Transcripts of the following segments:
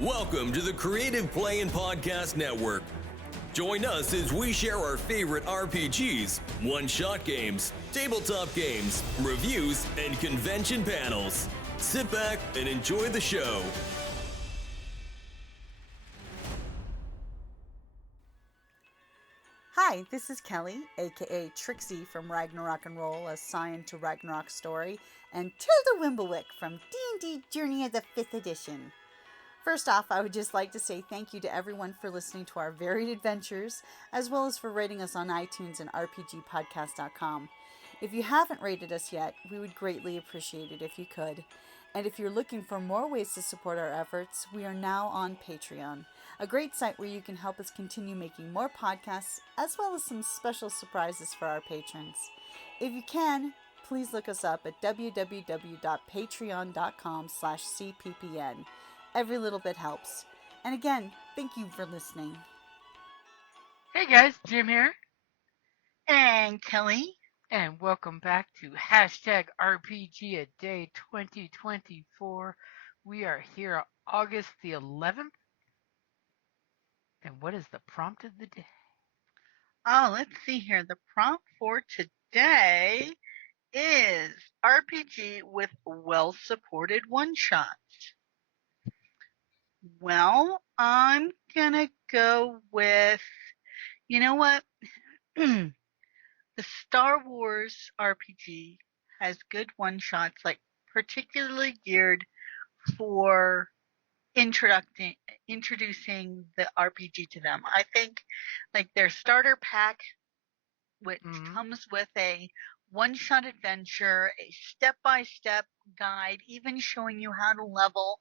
Welcome to the Creative Play and Podcast Network. Join us as we share our favorite RPGs, one-shot games, tabletop games, reviews, and convention panels. Sit back and enjoy the show. Hi, this is Kelly, aka Trixie from Ragnarok and Roll, a Scion to Ragnarok story, and Tilda Wimblewick from D&D Journey of the 5th Edition. First off, I would just like to say thank you to everyone for listening to our varied adventures, as well as for rating us on iTunes and RPGpodcast.com. If you haven't rated us yet, we would greatly appreciate it if you could. And if you're looking for more ways to support our efforts, we are now on Patreon, a great site where you can help us continue making more podcasts, as well as some special surprises for our patrons. If you can, please look us up at www.patreon.com/cppn. Every little bit helps. And again, thank you for listening. Hey guys, Jim here, And Kelly. and welcome back to #RPGaDAY2024. We are here August the 11th. And what is the prompt of the day? Oh, let's see here. The prompt for today is RPG with well-supported one-shots. Well, I'm gonna go with, you know what? The Star Wars RPG has good one-shots, like particularly geared for introducing the RPG to them. I think like their starter pack, which comes with a one-shot adventure, a step-by-step guide, even showing you how to level,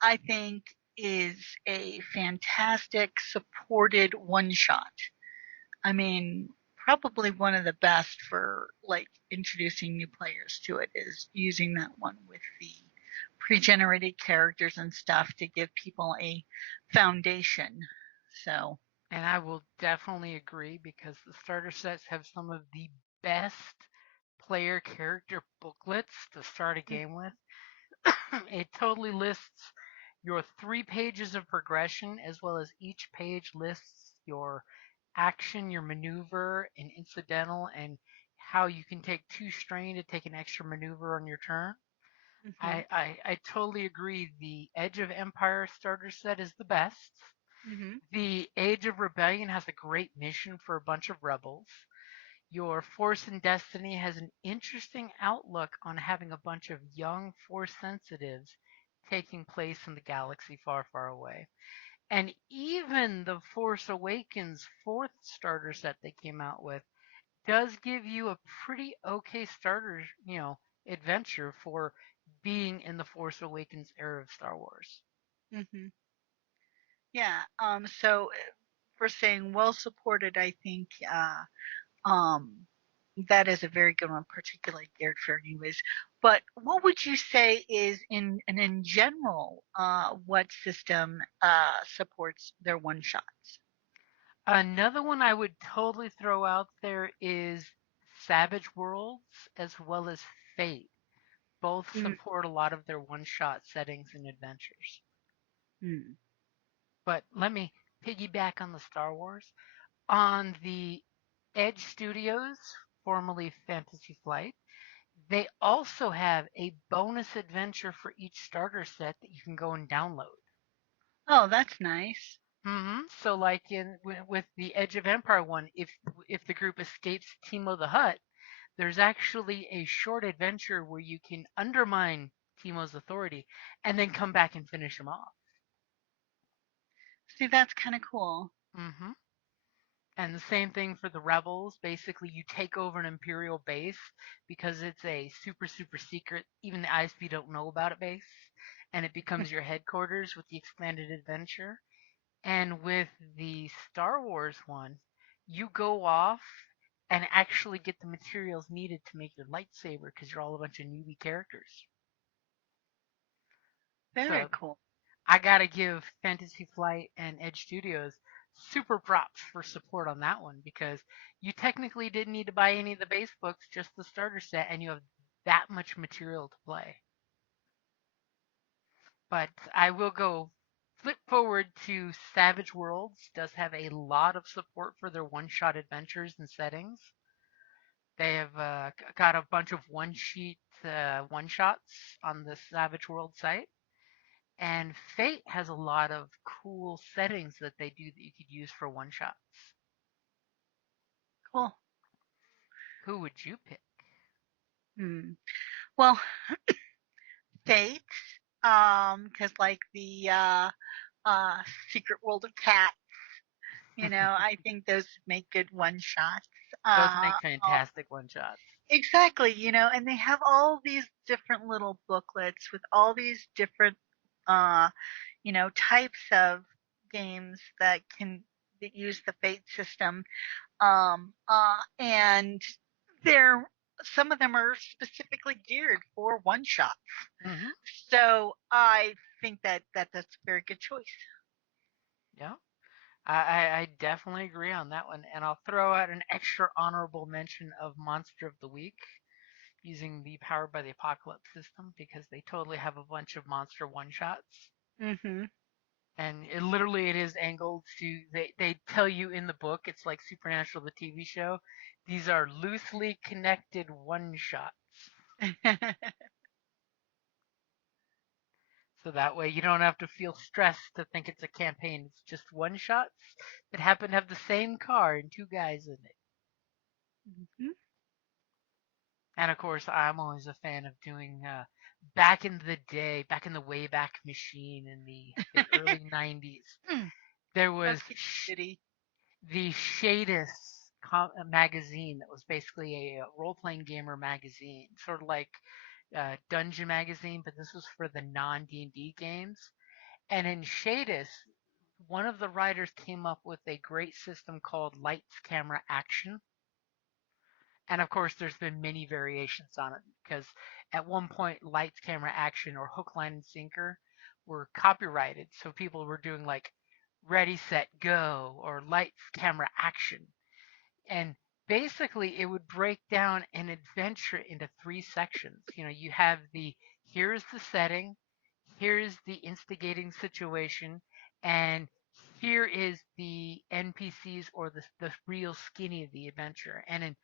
I think is a fantastic supported one-shot. I mean, probably one of the best for like introducing new players to it is using that one with the pre-generated characters and stuff to give people a foundation. So, And I will definitely agree because the starter sets have some of the best player character booklets to start a game with. It totally lists your 3 pages of progression, as well as each page lists your action, your maneuver, and incidental, and how you can take 2 strain to take an extra maneuver on your turn. I totally agree. The Edge of Empire starter set is the best. The Age of Rebellion has a great mission for a bunch of rebels. Your Force and Destiny has an interesting outlook on having a bunch of young Force sensitives taking place in the galaxy far, far away. And even the Force Awakens 4th starter set they came out with does give you a pretty okay starter, adventure for being in the Force Awakens era of Star Wars. Yeah. So for saying well supported, I think um, that is a very good one, particularly geared for you. But what would you say is in general, what system supports their one shots? Another one I would totally throw out there is Savage Worlds as well as Fate. Both support a lot of their one-shot settings and adventures. But let me piggyback on the Star Wars. On the Edge Studios, formerly Fantasy Flight, they also have a bonus adventure for each starter set that you can go and download. Oh, that's nice. So, like with the Edge of Empire one, if the group escapes Timo the Hutt, there's actually a short adventure where you can undermine Timo's authority and then come back and finish him off. See, that's kind of cool. And the same thing for the rebels. Basically, you take over an Imperial base because it's a super, super secret, even the ISB don't know about it base, and it becomes your headquarters with the expanded adventure. And with the Star Wars one, you go off and actually get the materials needed to make your lightsaber because you're all a bunch of newbie characters. Very cool. I gotta give Fantasy Flight and Edge Studios super props for support on that one because you technically didn't need to buy any of the base books, just the starter set, and you have that much material to play. But I will go flip forward to Savage Worlds does have a lot of support for their one-shot adventures and settings. They have got a bunch of one-sheet one-shots on the Savage World site. And Fate has a lot of cool settings that they do that you could use for one-shots. Cool. Who would you pick? Well, Fate, because like the Secret World of Cats, I think those make good one-shots. Those make fantastic one-shots. Exactly, and they have all these different little booklets with all these different, types of games that use the Fate system. And some of them are specifically geared for one-shots. Mm-hmm. So I think that's a very good choice. Yeah. I definitely agree on that one. And I'll throw out an extra honorable mention of Monster of the Week using the Powered by the Apocalypse system because they totally have a bunch of monster one-shots. Mm-hmm. And it is angled to, they tell you in the book, it's like Supernatural, the TV show, these are loosely connected one-shots. So that way you don't have to feel stressed to think it's a campaign. It's just one-shots that happen to have the same car and two guys in it. Mm-hmm. And of course, I'm always a fan of doing, back in the Wayback Machine in the early 90s, there was the Shadis magazine that was basically a role-playing gamer magazine, sort of like Dungeon Magazine, but this was for the non-D&D games. And in Shadis, one of the writers came up with a great system called Lights, Camera, Action. And of course, there's been many variations on it because at one point, Lights, Camera, Action, or Hook, Line, and Sinker were copyrighted. So people were doing like Ready, Set, Go, or Lights, Camera, Action. And basically, it would break down an adventure into 3 sections. You have here's the setting, here's the instigating situation, and here is the NPCs or the real skinny of the adventure. And in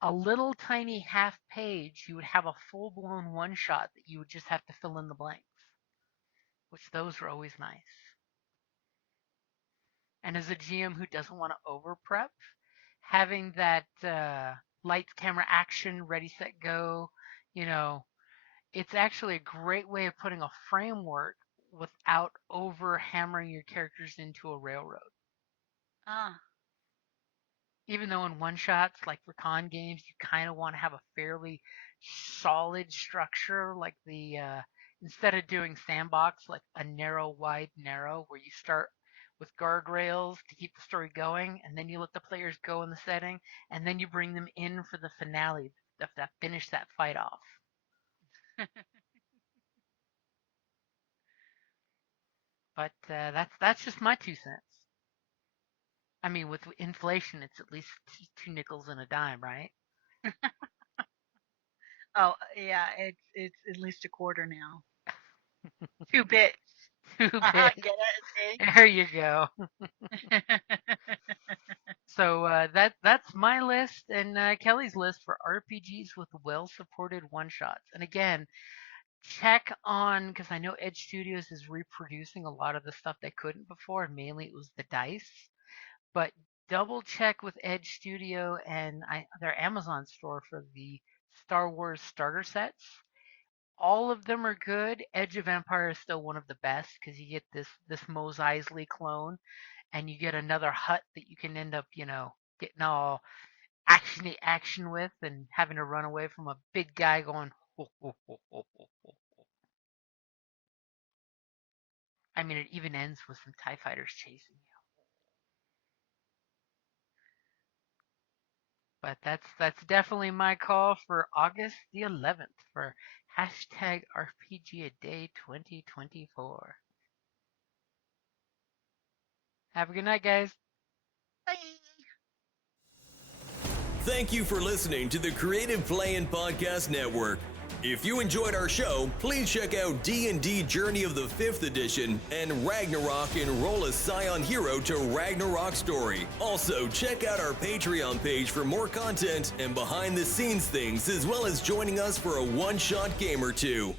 a little tiny half page, you would have a full-blown one-shot that you would just have to fill in the blanks, which those were always nice. And as a GM who doesn't want to over-prep, having that lights, camera, action, ready, set, go, it's actually a great way of putting a framework without over-hammering your characters into a railroad. Even though in one-shots, like for con games, you kind of want to have a fairly solid structure, like instead of doing sandbox, like a narrow, wide, narrow, where you start with guardrails to keep the story going, and then you let the players go in the setting, and then you bring them in for the finale that finish that fight off. But that's just my 2 cents. I mean, with inflation, it's at least 2 nickels and a dime, right? Oh yeah, it's at least a quarter now. 2 bits. 2 bits. Get it? There you go. So that's my list and Kelly's list for RPGs with well-supported one-shots. And again, check on, because I know Edge Studios is reproducing a lot of the stuff they couldn't before. Mainly it was the dice. But double check with Edge Studio and their Amazon store for the Star Wars starter sets. All of them are good. Edge of Empire is still one of the best because you get this Mos Eisley clone, and you get another hut that you can end up, getting all actiony action with and having to run away from a big guy going. Ho, ho, ho, ho, ho, ho. I mean, it even ends with some TIE fighters chasing you. But that's definitely my call for August the 11th for hashtag RPGaDAY2024. Have a good night, guys. Bye. Thank you for listening to the Creative Play and Podcast Network. If you enjoyed our show, please check out D&D Journey of the 5th Edition and Ragnarok Enroll a Scion Hero to Ragnarok Story. Also, check out our Patreon page for more content and behind-the-scenes things, as well as joining us for a one-shot game or two.